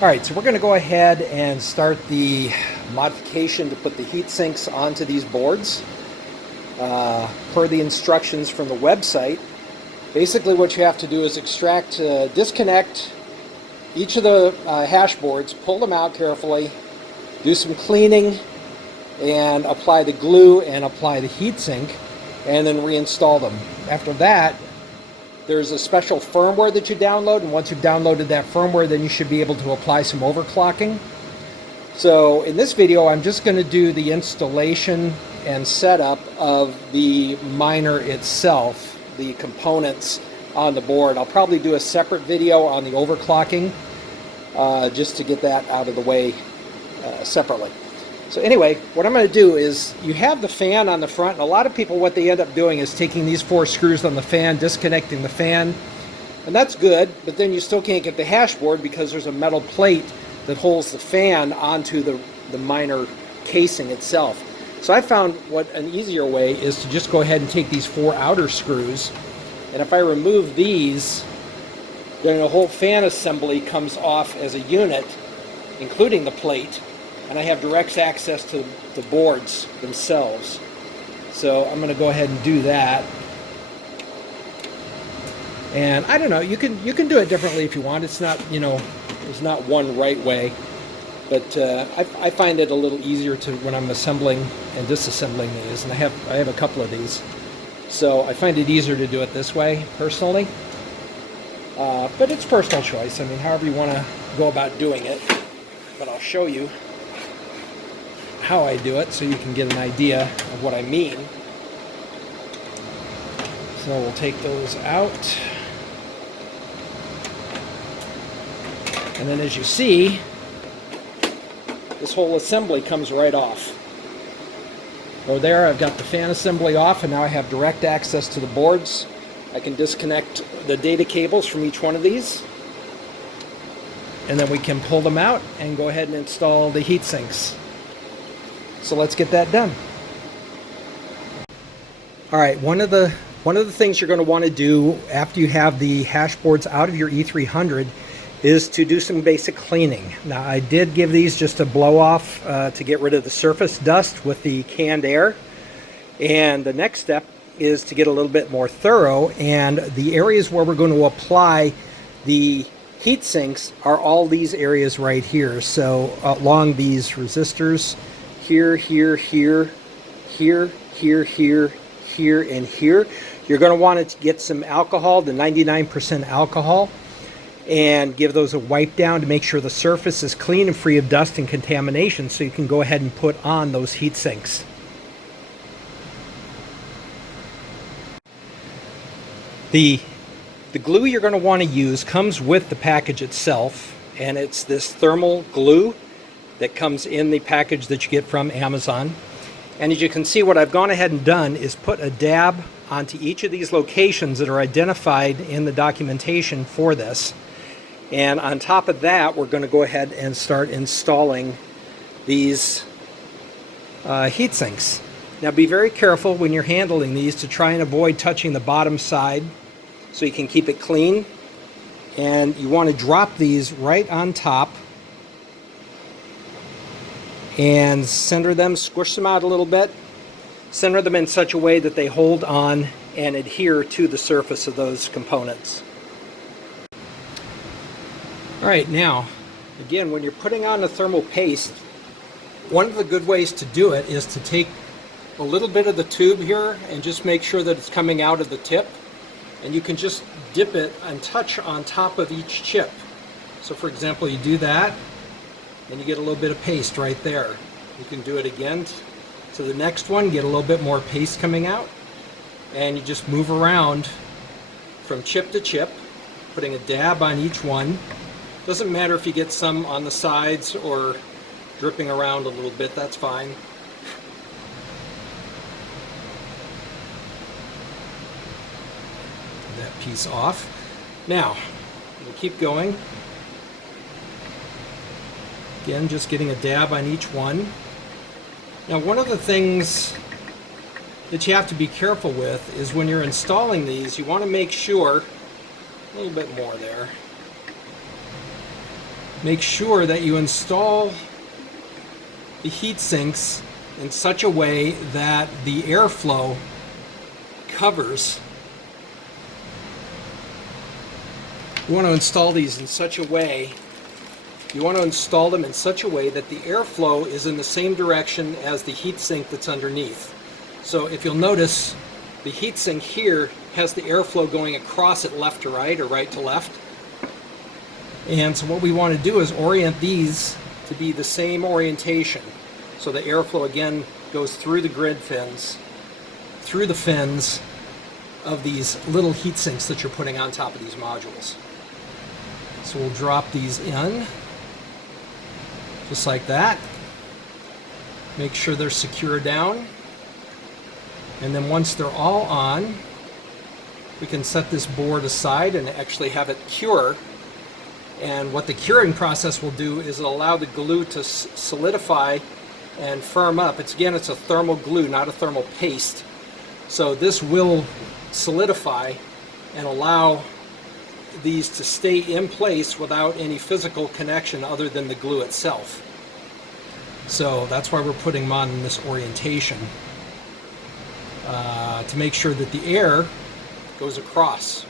Alright, so we're going to go ahead and start the modification to put the heat sinks onto these boards. Per the instructions from the website, basically what you have to do is disconnect each of the hash boards, pull them out carefully, do some cleaning, and apply the glue and apply the heat sink, and then reinstall them. After that, there's a special firmware that you download, and once you've downloaded that firmware, then you should be able to apply some overclocking. So in this video, I'm just going to do the installation and setup of the miner itself, the components on the board. I'll probably do a separate video on the overclocking, just to get that out of the way separately. So anyway, what I'm going to do is, you have the fan on the front, and a lot of people, what they end up doing is taking these 4 screws on the fan, disconnecting the fan, and that's good, but then you still can't get the hash board because there's a metal plate that holds the fan onto the miner casing itself. So I found what an easier way is to just go ahead and take these 4 outer screws, and if I remove these, then the whole fan assembly comes off as a unit, including the plate, and I have direct access to the boards themselves. So I'm going to go ahead and do that. And I don't know, you can do it differently if you want. It's not, there's not one right way, but I find it a little easier to when I'm assembling and disassembling these, and I have a couple of these, so I find it easier to do it this way personally. But it's personal choice. I mean, however you want to go about doing it. But I'll show you how I do it so you can get an idea of what I mean. So we'll take those out. And then as you see, this whole assembly comes right off. So there I've got the fan assembly off, and now I have direct access to the boards. I can disconnect the data cables from each one of these, and then we can pull them out and go ahead and install the heat sinks. So let's get that done. Alright, one of the things you're going to want to do after you have the hash boards out of your E300 is to do some basic cleaning. Now, I did give these just a blow off to get rid of the surface dust with the canned air, and the next step is to get a little bit more thorough, and the areas where we're going to apply the heat sinks are all these areas right here. So along these resistors, here, here, here, here, here, here, here, and here, you're going to want to get some alcohol, the 99% alcohol, and give those a wipe down to make sure the surface is clean and free of dust and contamination, so you can go ahead and put on those heat sinks. The glue you're going to want to use comes with the package itself, and it's this thermal glue that comes in the package that you get from Amazon. And as you can see, what I've gone ahead and done is put a dab onto each of these locations that are identified in the documentation for this. And on top of that, we're going to go ahead and start installing these heat sinks. Now be very careful when you're handling these to try and avoid touching the bottom side so you can keep it clean. And you want to drop these right on top and center them, squish them out a little bit, center them in such a way that they hold on and adhere to the surface of those components. Alright, now, again, when you're putting on the thermal paste, one of the good ways to do it is to take a little bit of the tube here and just make sure that it's coming out of the tip, and you can just dip it and touch on top of each chip. So for example, you do that, and you get a little bit of paste right there. You can do it again to the next one, get a little bit more paste coming out, and you just move around from chip to chip, putting a dab on each one. Doesn't matter if you get some on the sides or dripping around a little bit, that's fine. That piece off. Now, we'll keep going. Again, just getting a dab on each one. Now, one of the things that you have to be careful with is when you're installing these, you want to make sure, a little bit more there, make sure that you install the heat sinks in such a way that the airflow covers. You want to install these in such a way, you want to install them in such a way that the airflow is in the same direction as the heat sink that's underneath. So if you'll notice, the heat sink here has the airflow going across it left to right or right to left. And so what we want to do is orient these to be the same orientation. So the airflow again goes through the grid fins, through the fins of these little heat sinks that you're putting on top of these modules. So we'll drop these in, just like that. Make sure they're secure down. And then once they're all on, we can set this board aside and actually have it cure. And what the curing process will do is it'll allow the glue to solidify and firm up. It's a thermal glue, not a thermal paste. So this will solidify and allow these to stay in place without any physical connection other than the glue itself. So that's why we're putting them on in this orientation, to make sure that the air goes across.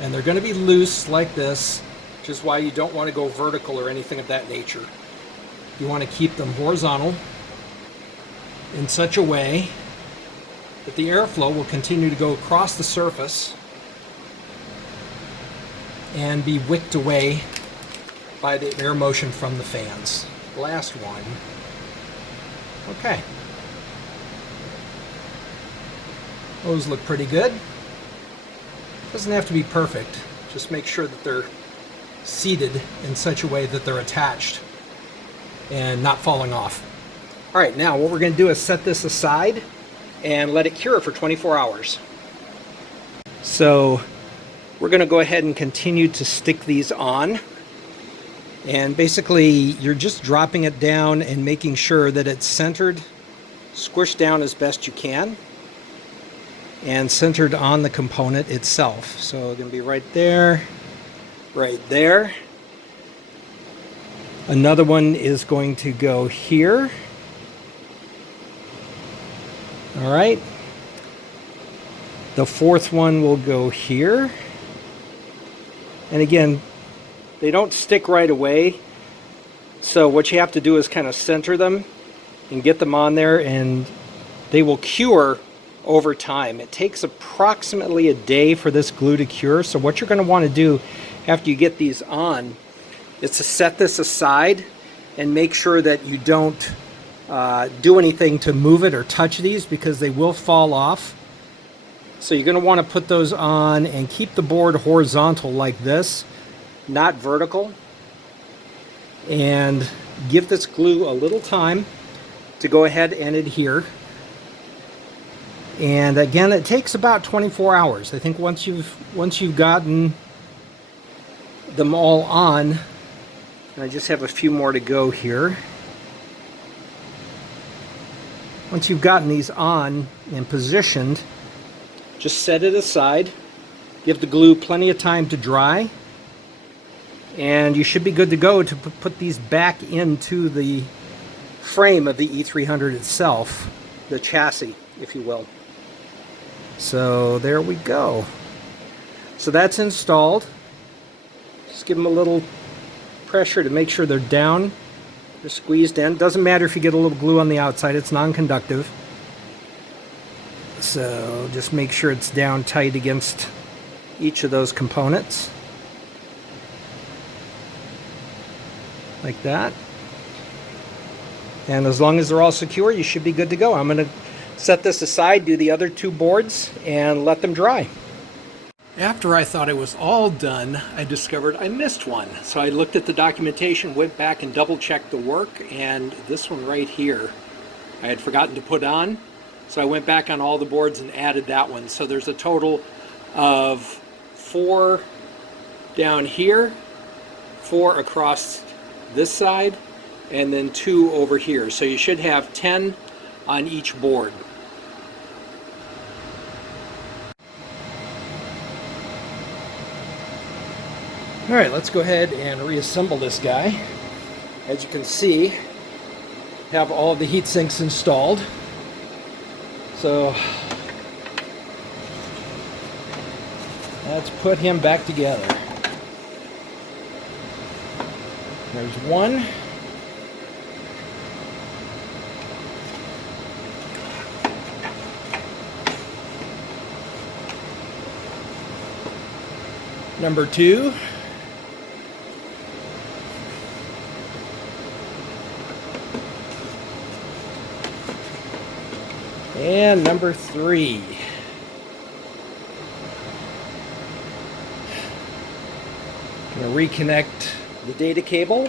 And they're going to be loose like this, which is why you don't want to go vertical or anything of that nature. You want to keep them horizontal in such a way that the airflow will continue to go across the surface and be wicked away by the air motion from the fans. Last one. Okay. Those look pretty good. Doesn't have to be perfect. Just make sure that they're seated in such a way that they're attached and not falling off. All right, now what we're going to do is set this aside and let it cure for 24 hours. So we're going to go ahead and continue to stick these on. And basically, you're just dropping it down and making sure that it's centered, squished down as best you can, and centered on the component itself. So it's going to be right there, right there. Another one is going to go here. All right. The fourth one will go here. And again, they don't stick right away. So what you have to do is kind of center them and get them on there, and they will cure over time. It takes approximately a day for this glue to cure. So what you're going to want to do after you get these on is to set this aside and make sure that you don't do anything to move it or touch these, because they will fall off. So you're going to want to put those on and keep the board horizontal like this, not vertical, and give this glue a little time to go ahead and adhere. And again, it takes about 24 hours. I think once you've gotten them all on, and I just have a few more to go here. Once you've gotten these on and positioned, just set it aside. Give the glue plenty of time to dry. And you should be good to go to put these back into the frame of the E300 itself, the chassis, if you will. So there we go. So that's installed. Just give them a little pressure to make sure they're down. They're squeezed in. Doesn't matter if you get a little glue on the outside, it's non-conductive. So just make sure it's down tight against each of those components. Like that. And as long as they're all secure, you should be good to go. I'm going to set this aside, do the other two boards, and let them dry. After I thought it was all done, I discovered I missed one. So I looked at the documentation, went back and double-checked the work, and this one right here I had forgotten to put on. So I went back on all the boards and added that one. So there's a total of 4 down here, 4 across this side, and then 2 over here. So you should have 10 on each board. All right, let's go ahead and reassemble this guy. As you can see, have all of the heat sinks installed. So let's put him back together. There's one. Number two. And number three. I'm going to reconnect the data cable. A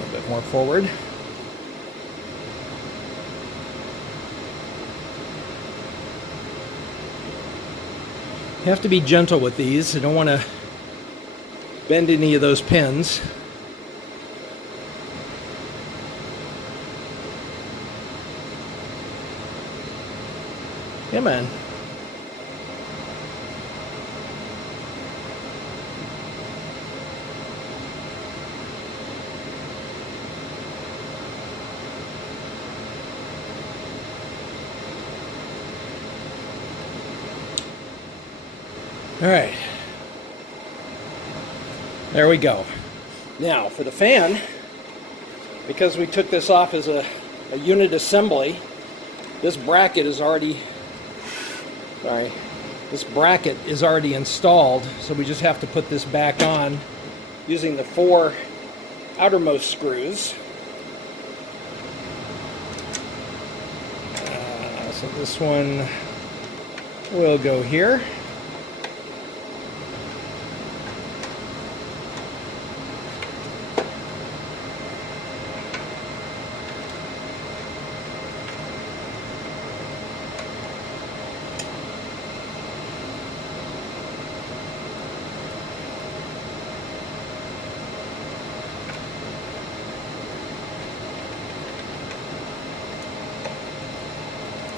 little bit more forward. You have to be gentle with these. You don't want to bend any of those pins. Come on. All right, there we go. Now for the fan, because we took this off as a unit assembly, this bracket is already, installed, so we just have to put this back on using the 4 outermost screws. So this one will go here.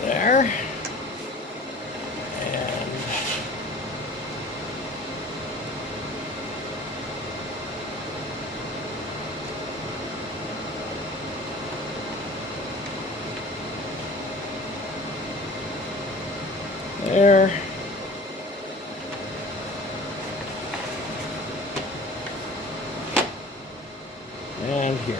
There. And there. And here.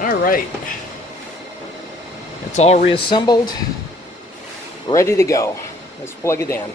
All right, it's all reassembled, ready to go. Let's plug it in.